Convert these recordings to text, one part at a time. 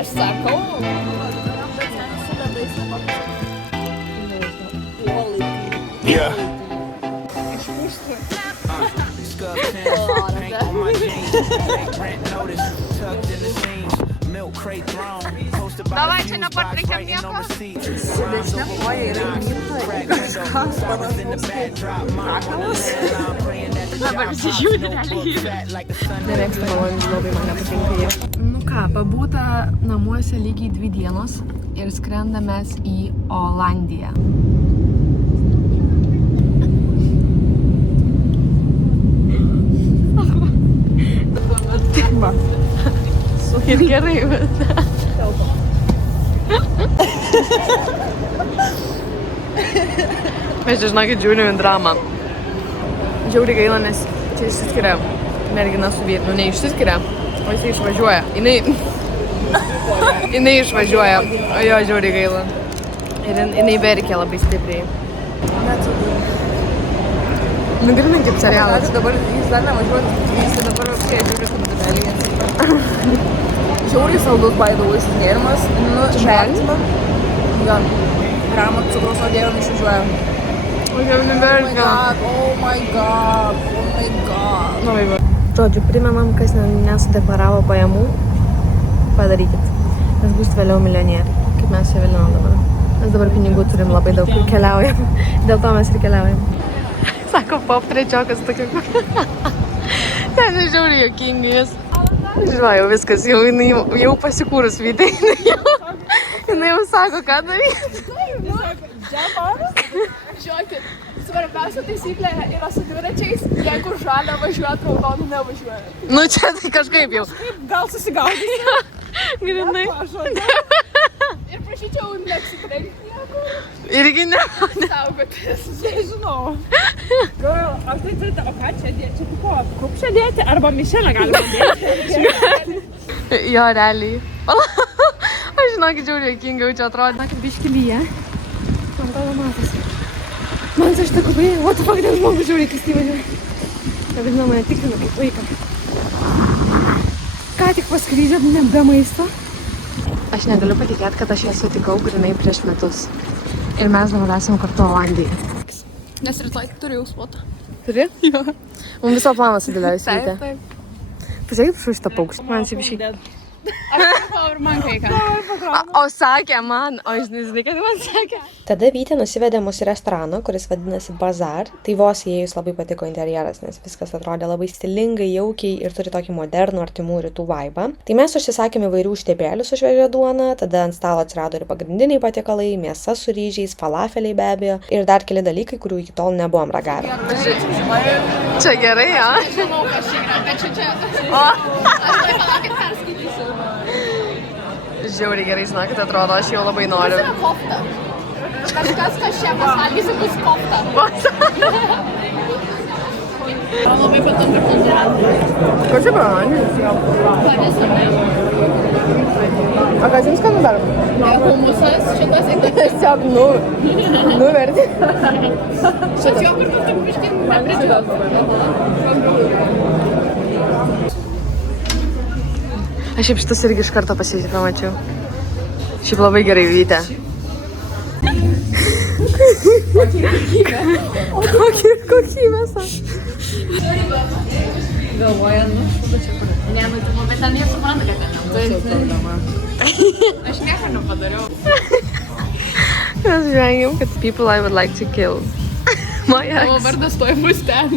Aš sakau. Yeah. Давай čia nepartreikiam nieko. Dešinė koja yra kažkas panašaus kaip rakalas. Dabar visi žiūri realybę. Nemėgstu malonių, labai man nepatinka jie. Nu ką, pabūta namuose lygiai 2 dienos ir skrendamės į Olandiją. Ir gerai, bet... Mes čia, žinokit, žiūrim į dramą. Žiauriai gaila, nes čia išsiskiria mergina su vyru. Nu, neišsiskiria, o jisai išvažiuoja. Jinai išvažiuoja, o jo žiauriai gaila. Ir jinai verkia labai stipriai. Nu, grinai kaip serialas. Dabar jis dar nevažiuoja, jis dabar apskėja žiūri skambinėlį. Žiauriai saldus, by the way, šis gėrimas. Nu, vertina. Gal, gramą cukraus uogėlėm išvažiuoja. O jau neverkia. Oh my god. Žodžiu, primenam, kas nesudeklaravo pajamų, padarykit. Mes būsit vėliau milijonieriai, kaip mes čia vėliau dabar. Mes dabar pinigų turim labai daug ir keliaujam. Dėl to mes ir keliaujam. Sako, pop trečiokas tokia. Ten žiauriai juokingai jis. Žinau, jau viskas, jau pasikūrus Vytė. Jinai jau sako, ką daryti. Žiūrėkit, svarbiausia taisyklė yra su dviračiais, jeigu žalia važiuoti, raudonų nevažiuoja. Nu čia tai kažkaip jau. Gal susigaudyti. Grinai. Ir prašyčiau neapsitrenkti niekur. Irgi ne. Saugotis. Nežinau. Girl, aš tai turite, o ką čia dėti? Čia tipo krupšę dėti arba mišelę galima dėti. Jo, realiai. Aš žinokit, žiauriai juokingai jau čia atrodo. Na, kaip biškilyje. Man gal matas. Man aš ta kubai, what the fuck, ten žmogus žiauriai keistai važiuoja. Ta vadina mane tikrina kaip vaiką. Ką tik paskryžėm ne be maisto. Aš negaliu patikėti, kad aš ją sutikau grinai prieš metus. Ir mes dabar esame kartu Olandijai. Nes rytoj turiu jau spotą. Turi? Jo. Mums viso planą sudėliojus Vytė. Taip. Pažiūrėk, prašau šitą paukštį. Man čia biškai. Aš tau ir man kai ką. O sakė man, o žinai, kad man sakė. Tada Vytė nusivedė mus į restoraną, kuris vadinasi Bazar. Tai vos įėjus labai patiko interjeras, nes viskas atrodė labai stilingai, jaukiai ir turi tokį modernų artimų rytų vaibą. Tai mes užsisakėme įvairių štepelių su šviežia duona, tada ant stalo atsirado ir pagrindiniai patiekalai, mėsa su ryžiais, falafeliai be abejo ir dar keli dalykai, kurių iki tol nebuvom ragavę. Čia gerai, jo? Žinau, kas čia yra, bet čia. Aš tai palaukit perskaitysiu. Žiauriai gerai, žinokit, atrodo, aš jau labai noriu. Kas yra kofta? Kažkas, kas čia pasakysi, bus kofta. Man labai patinka konservantai. Kas čia branginis? Panis ar ne? A kas jums skanu dar? Humusas, šitas įtakas. Tiesiog nuverti. Šitas jogurtas taip biškai nepridžiūtas. Aš šiaip šitus irgi iš karto pamačiau. Šiaip labai gerai Vytė. Kokybė, sako. Galvoja, nu, čia kur. Ne, nu, bet ten jie supranta, kad ten problema. Aš nieko nepadariau. Mes žvengiam, kad people I would like to kill. My ex. Tavo vardas tuoj bus ten.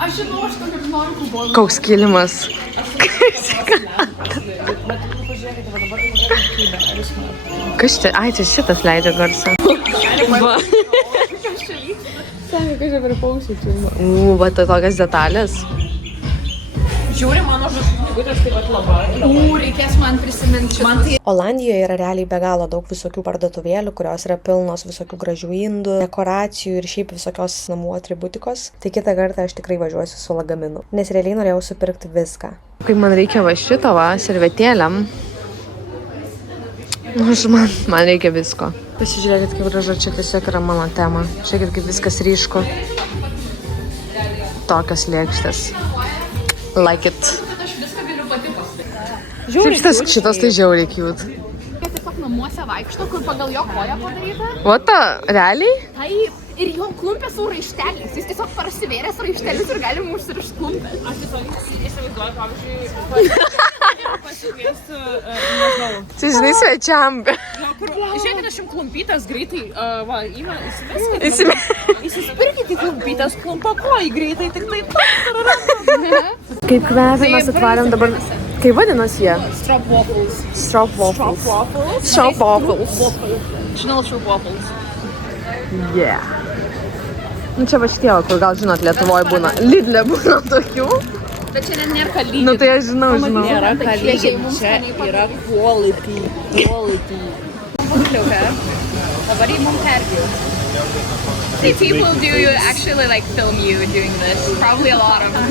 Aš žinau, aš tokį noriu kubonų. Koks kilimas. Kas čia? Ai, čia šitas leidžia garsą. Va. Sako, kad čia per paukščių čia. Va, tai tokias detalės. Žiūri, mano žaškutės taip pat labai. Reikės man prisiminti šitą. Olandijoje yra realiai be galo daug visokių parduotuvėlių, kurios yra pilnos visokių gražių indų, dekoracijų ir šiaip visokios namų atributikos. Tai kitą kartą aš tikrai važiuosiu su lagaminu, nes realiai norėjau supirkti viską. Kai man reikia va šito va, servetėliam, man reikia visko. Pasižiūrėkit, kaip gražu, čia tiesiog yra mano tema. Žiūrėkit, kaip viskas ryšku. Tokios lėkštės. Like it. Aš viską galiu pati pasakyti. Šiaip šitas tai žiauriai cute. Jie tiesiog namuose vaikšto, kur pagal jo koją padaryta. What realiai? Taip. Ir jo klumpė su raišteliais. Jis tiesiog prasivėręs raištelius ir galima užsirišti klumpę. Aš tiesiog įsivaizduoju, pavyzdžiui, pasikviesti, nežinau. Tai žinai svečiam. Žiūrėkite, aš jums klumpytas greitai, įsiveskite. Įsispirkite klumpytas, klumpa kojai greitai, tik taip. Kaip kvepia, mes atvarėm dabar. Kaip vadinasi jie? Strop waffles. Strop waffles. Strop waffles. Žinau, strop waffles. Yeah. Nu čia va šitie, kur gal žinot, Lietuvoje būna. Lidle būna tokių. Bet čia nėra ką lyginti. Nu tai aš žinau. Nėra ką lyginti, čia yra quality. Kliuka. Dabar jį mums pergiu. Say people do you actually like film you doing this? Probably a lot of them.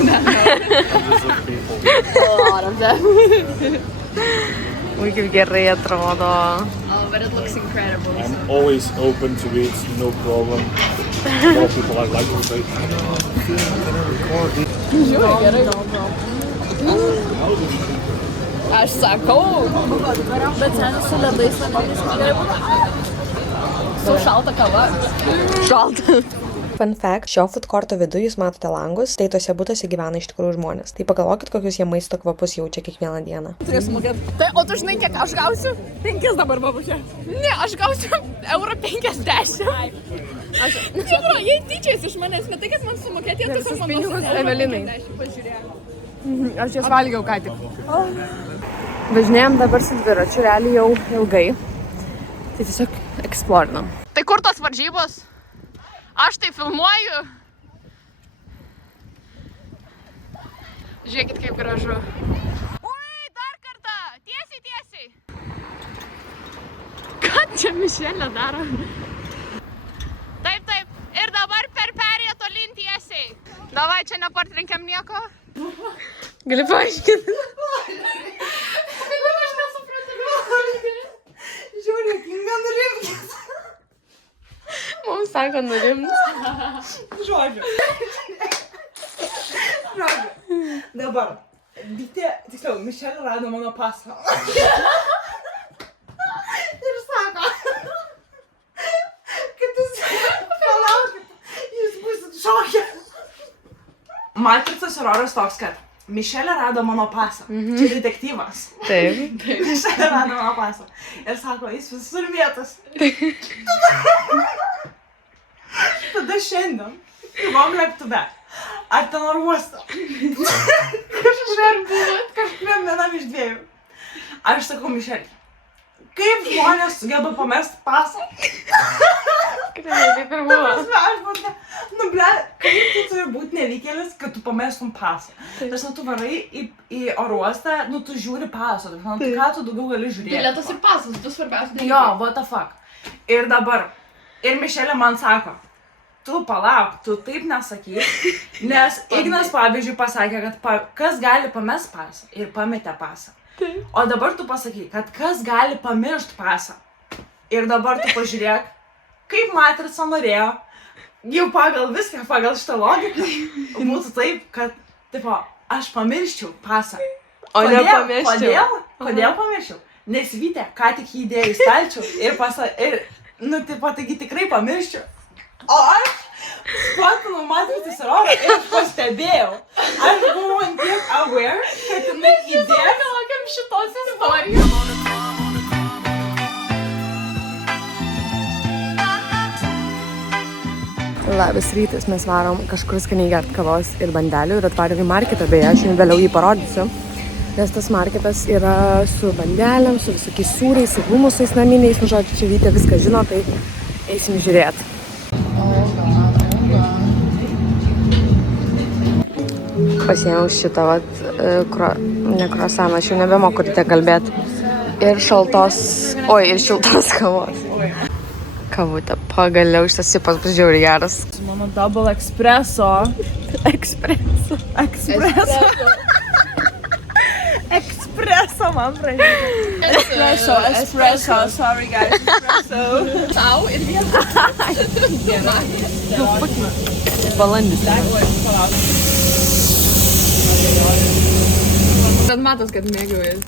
A lot of them. Ui, kaip gerai atrodo. Oh, but it looks incredible. I'm always open to it, no problem. A lot of people I like to say. Aš sakau. Bet senis su ledais su šalta kava. Šalta. Fun fact, šio food courto viduje jūs matote langus, tai tose butuose gyvena iš tikrųjų žmonės. Tai pagalvokit, kokius jie maisto kvapus jaučia kiekvieną dieną. Turėsiu mokėti. Tai, o tu žinai, kiek aš gausiu? 5 dabar, babušė. Ne, aš gausiu €50. Tikro, jie tyčiais iš manęs, bet tai, kad man sumokėti, jie tiesiog man pinigus Evelinai. Pažiūrėk. Aš jas valgiau ką tik. Važinėjom dabar su dviračiu, realiai jau ilgai. Tai tiesiog eksplorinam. Tai kur tos varžybos? Aš tai filmuoju. Žiūrėkit, kaip gražu. Ui, dar kartą. Tiesiai. Ką čia Mišelė daro? Taip. Ir dabar per perėją tolyn tiesiai. Davai, čia nepartrenkiam nieko. Gali paaiškinti? Aš nesupratau. Žiūrėk, Inga nurimkis. Mums sako nurims. Žodžiu. Dabar. Bitė, tiksliau, Mišelė rado mano pasą. Ir sako, kad jūs palaukit, jūs būsit šokę. Matricos eroras toks, kad Mišelė rado mano pasą. Čia detektyvas. Taip. Mišelė rado mano pasą. Ir sako, jis visur vietas. Tada šiandien, kai buvom lėktuve, ar ten ar uosto. Kažkuriam vienam iš dviejų. Aš sakau, Mišelė, kaip žmonės sugeba pamest pasą? Kaip ir buvo. Aš būtų, nu ble, kaip tu turi būti nevykėlis, kad tu pamestum pasą? Tas, tu varai į oro uostą, nu tu žiūri pasą, tai ką tu daugiau gali žiūrėti? Bilietas ir pasas, tu svarbiausia. Jo, what the fuck. Ir dabar, ir Mišelė man sako, tu palauk, tu taip nesakyk, nes Ignas, pavyzdžiui, pasakė, kad kas gali pamest pasą ir pametė pasą. O dabar tu pasakyk, kad kas gali pamiršt pasą. Ir dabar tu pažiūrėk, kaip matrica norėjo, jau pagal viską, pagal šitą logiką, būtų taip, kad, tipo, aš pamirščiau pasą. O ne pamesčiau. Kodėl pamirščiau? Nes Vytė, ką tik jį įdėjo į stalčių ir, nu, tipo, taigi tikrai pamirščiau. O aš spotinu matricos erorą ir aš pastebėjau. Aš buvau ant tiek aware, kad jinai įdėjo. Laukiam šitos istorijos. Labas rytas, mes varom kažkur skaniai gert kavos ir bandelių ir atvarėm į marketą, beje, aš jums vėliau jį parodysiu. Nes tas marketas yra su bandelėm, su visokiais sūriais, su humusais naminiais, nu žodžiu, čia Vytė viską žino, tai eisim žiūrėti. Pasiėmiau šitą, ne kroasaną, aš jau nebemoku ryte kalbėti. Ir šiltos kavos. Kavutė, pagaliau šitas sipas bus žiauriai geras. Mano double espresso. Espresso, man prašau. Espresso, sorry guys, espresso. Tau ir vieną. Balandis. Palauk. Bet matos, kad mėgiaujas.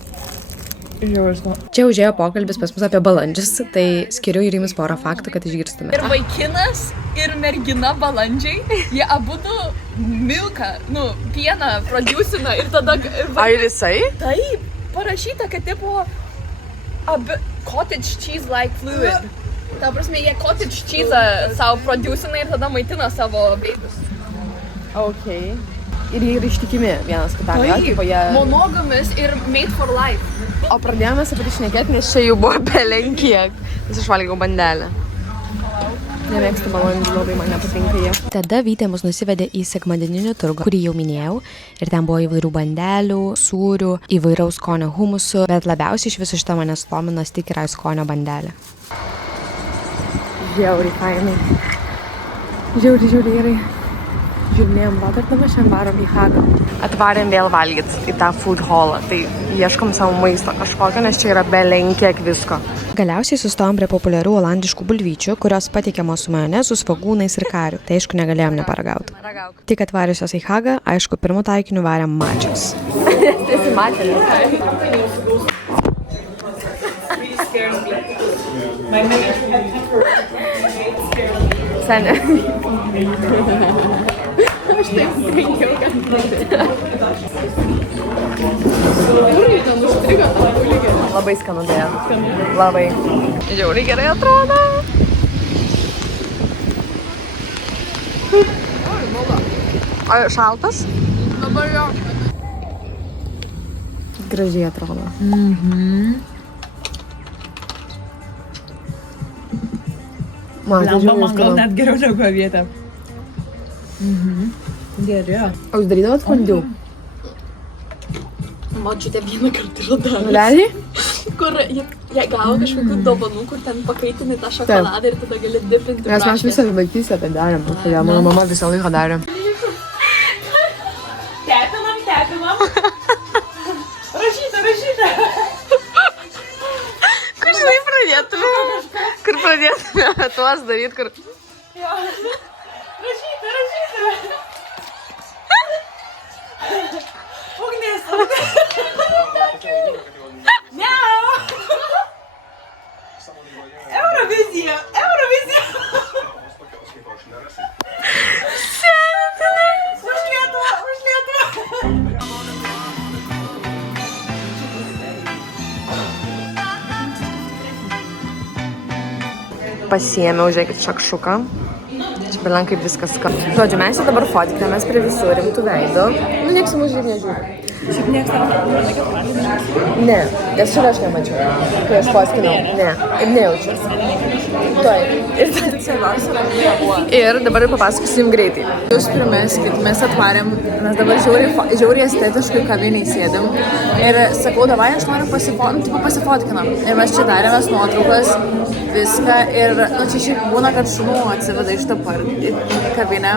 Čia užėjo pokalbis pas mus apie balandžius, tai skiriu ir jums porą faktų, kad išgirstume. Ir vaikinas, ir mergina balandžiai, jie abudu milką, pieną produsina ir tada... Ar jisai? Taip, parašyta, kad tipo cottage cheese like fluid. Ta prasme, jie cottage cheese savo produsina ir tada maitina savo babius. Okay. Ir jie yra ištikimi vienas kitam, jo, tipo jie... Monogamis ir made for life. O pradėjome apie tai šnekėti, nes čia jų buvo belenkiek. Vis išvalgiau bandelę. Nemėgstu balandžių, labai man nepatinka jie. Tada Vytė mus nusivedė į sekmadieninį turgų, kurį jau minėjau. Ir ten buvo įvairių bandelių, sūrių, įvairaus skonio humusų, bet labiausiai iš viso šitą mane slomino stikirai skonio bandelė. Žiauriai fainai. Žiauriai gerai. Žiūrėjom Rotterdamą, šiandien varom į Hagą. Atvarėm vėl valgyt į tą food hallą, tai ieškom savo maisto kažkokio, nes čia yra belenkiek visko. Galiausiai sustojom prie populiarių olandiškų bulvyčių, kurios pateikiamos su majonezu, svogūnais ir kariu. Tai aišku, negalėjom neparagauti. Tik atvariusios į Hagą, aišku, pirmu taikiniu varėm mačius. Tai esi matėlis. Senė. Aš taip trenkiau, kad Žiauriai ten užstrigo tą bulį. Labai skanu beje. Labai. Žiauriai gerai atrodo. O šaltas? Dabar jo. Gražiai atrodo. Man gal net geriau negu avietė. Geri. O jūs darydavot fondiu? Močiutė vieną kartą yra davęs. Realiai? Kur jie gavo kažkokių dovanų, kur ten pakaitinai tą šokoladą ir tada gali dipinti Mes visą vaikystę tai darėm, mano mama visą laiką darė. Tepinam. Rašyta. Kur žinai pradėtume? Kur pradėtume tuos daryt, kur... Rašyta. Ugnis. Miau. Eurovizija. Už Lietuvą. Pasiėmiau, žiūrėkit, šakšuką. Čia belan kaip viskas skamba. Žodžiu, mes jau dabar fotkinamės prie visų rimtų veidų. Nieks mūsų ir nežiūri. Šiaip nieks tam Ne, nes šitą aš nemačiau, kai aš fotkinau. Ne, ir nejaučiu. Tuoj. Ir dabar papasakosiu jums greitai. Jūs primeskit, mes atvarėm, mes dabar žiauriai estetiškai kaviniai sėdim. Ir sakau, davai, aš noriu pasifotkinam. Ir mes čia darėmės nuotraukas, viską. Ir čia šiaip būna, kad šunų atsiveda iš tą kavinę.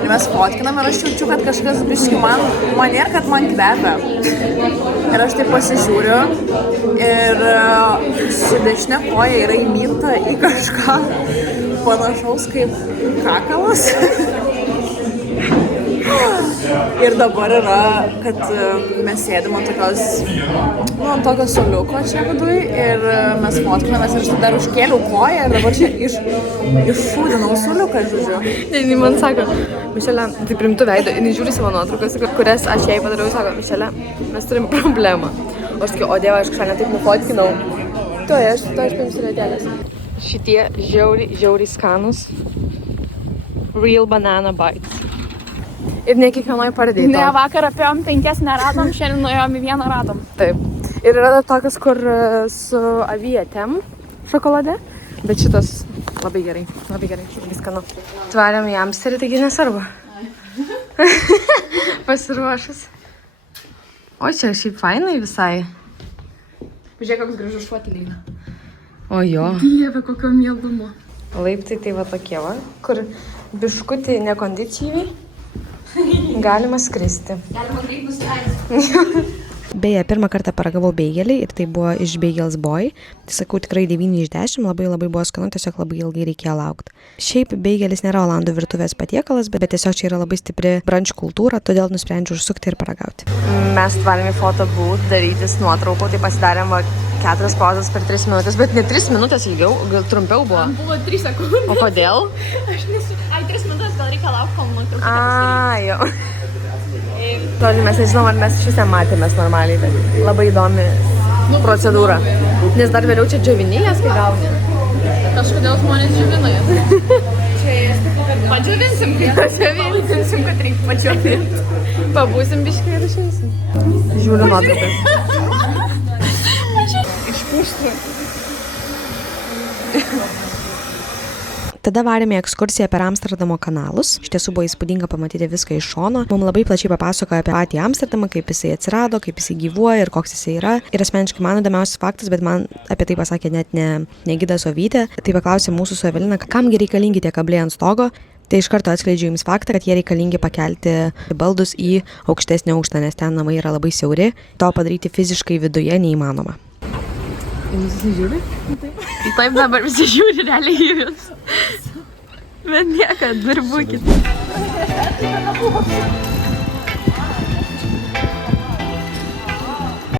Ir mes fotkinam ir aš jaučiu, kad kažkas biški man ir kad man kvepia. Ir aš taip pasižiūriu ir ši dešinė koja yra įminta į kažką panašaus kaip kakalas. Ir dabar yra, kad mes sėdim ant ant tokio soliuko čia viduj ir mes fotkinamės ir aš dar užkėliau koją ir dabar čia iššūdinau soliuką, žodžiu. Jis man sako, Mišelė, tai primtų veido, jis žiūri savo nuotraukas, kurias aš jai padariau, sako, Mišelė, mes turim problemą. O aš sakiau, o dieve, aš kažką netaip nufotkinau. Tuoj aš paimsiu rėtelės. Šitie žiauriai skanus Real Banana Bites. Ir ne kiekvienoj pardėj. Ne, vakar apėjom 5 neradom, šiandien nuėjom į 1 radom. Taip. Ir yra dar tokias, kur su avietėm šokolade, bet šitas labai gerai, labai skanu. Tvariam į Amsterį, taigi nesvarbu. Pasiruošus. O čia šiaip fainai visai. Pažiūrėk, koks gražus šuotelyje. O jo. Dieve, kokio mielumo. Laiptai tai va tokie va, kur biškutį nekondicijai galima skristi. Galima greit nusileisti. Beje, pirmą kartą paragavau beigelį ir tai buvo iš Bagels Boy. Tai sakau, tikrai 9 iš 10, labai buvo skanu, tiesiog labai ilgai reikėjo laukti. Šiaip beigelis nėra olandų virtuvės patiekalas, bet tiesiog čia yra labai stipri brunch kultūra, todėl nusprendžiau užsukti ir paragauti. Mes atvarėm į fotobooth darytis nuotraukų, tai pasidarėm 4 pozas per 3 minutės, bet ne 3 minutės ilgiau, gal trumpiau buvo. Man buvo 3 sekundės. O kodėl? Aš nesu... Ai, 3 minutės gal reikia laukti, kol nuotrauką Jo. Todėl mes nežinom, ar mes šis matėmės normaliai, bet labai įdomi procedūra. Nes dar vėliau čia džiovinėjas, kai gauni. Kažkodėl žmonės džiovina jas. Padžiovinsim, kad reikia padžiovinti. Pabūsim biškai ir išeisim. Žiūriu nuotraukas. Išpūštų. Tada varėme ekskursiją per Amsterdamo kanalus. Iš tiesų buvo įspūdinga pamatyti viską iš šono. Mums labai plačiai papasakojo apie patį Amsterdamą, kaip jisai atsirado, kaip jisai gyvuoja ir koks jisai yra. Ir asmeniškai man įdomiausias faktas, bet man apie tai pasakė net ne Gidas Ovytė. Tai paklausė mūsų su Evelina, kamgi reikalingi tie kabliai ant stogo. Tai iš karto atskleidžiu jums faktą, kad jie reikalingi pakelti baldus į aukštesnį aukštą, nes ten namai yra labai siauri. To padaryti fiziškai viduje neįmanoma. Visi žiūri? Taip, dabar visi žiūri realiai į jūs. Bet niekad, dar būkit.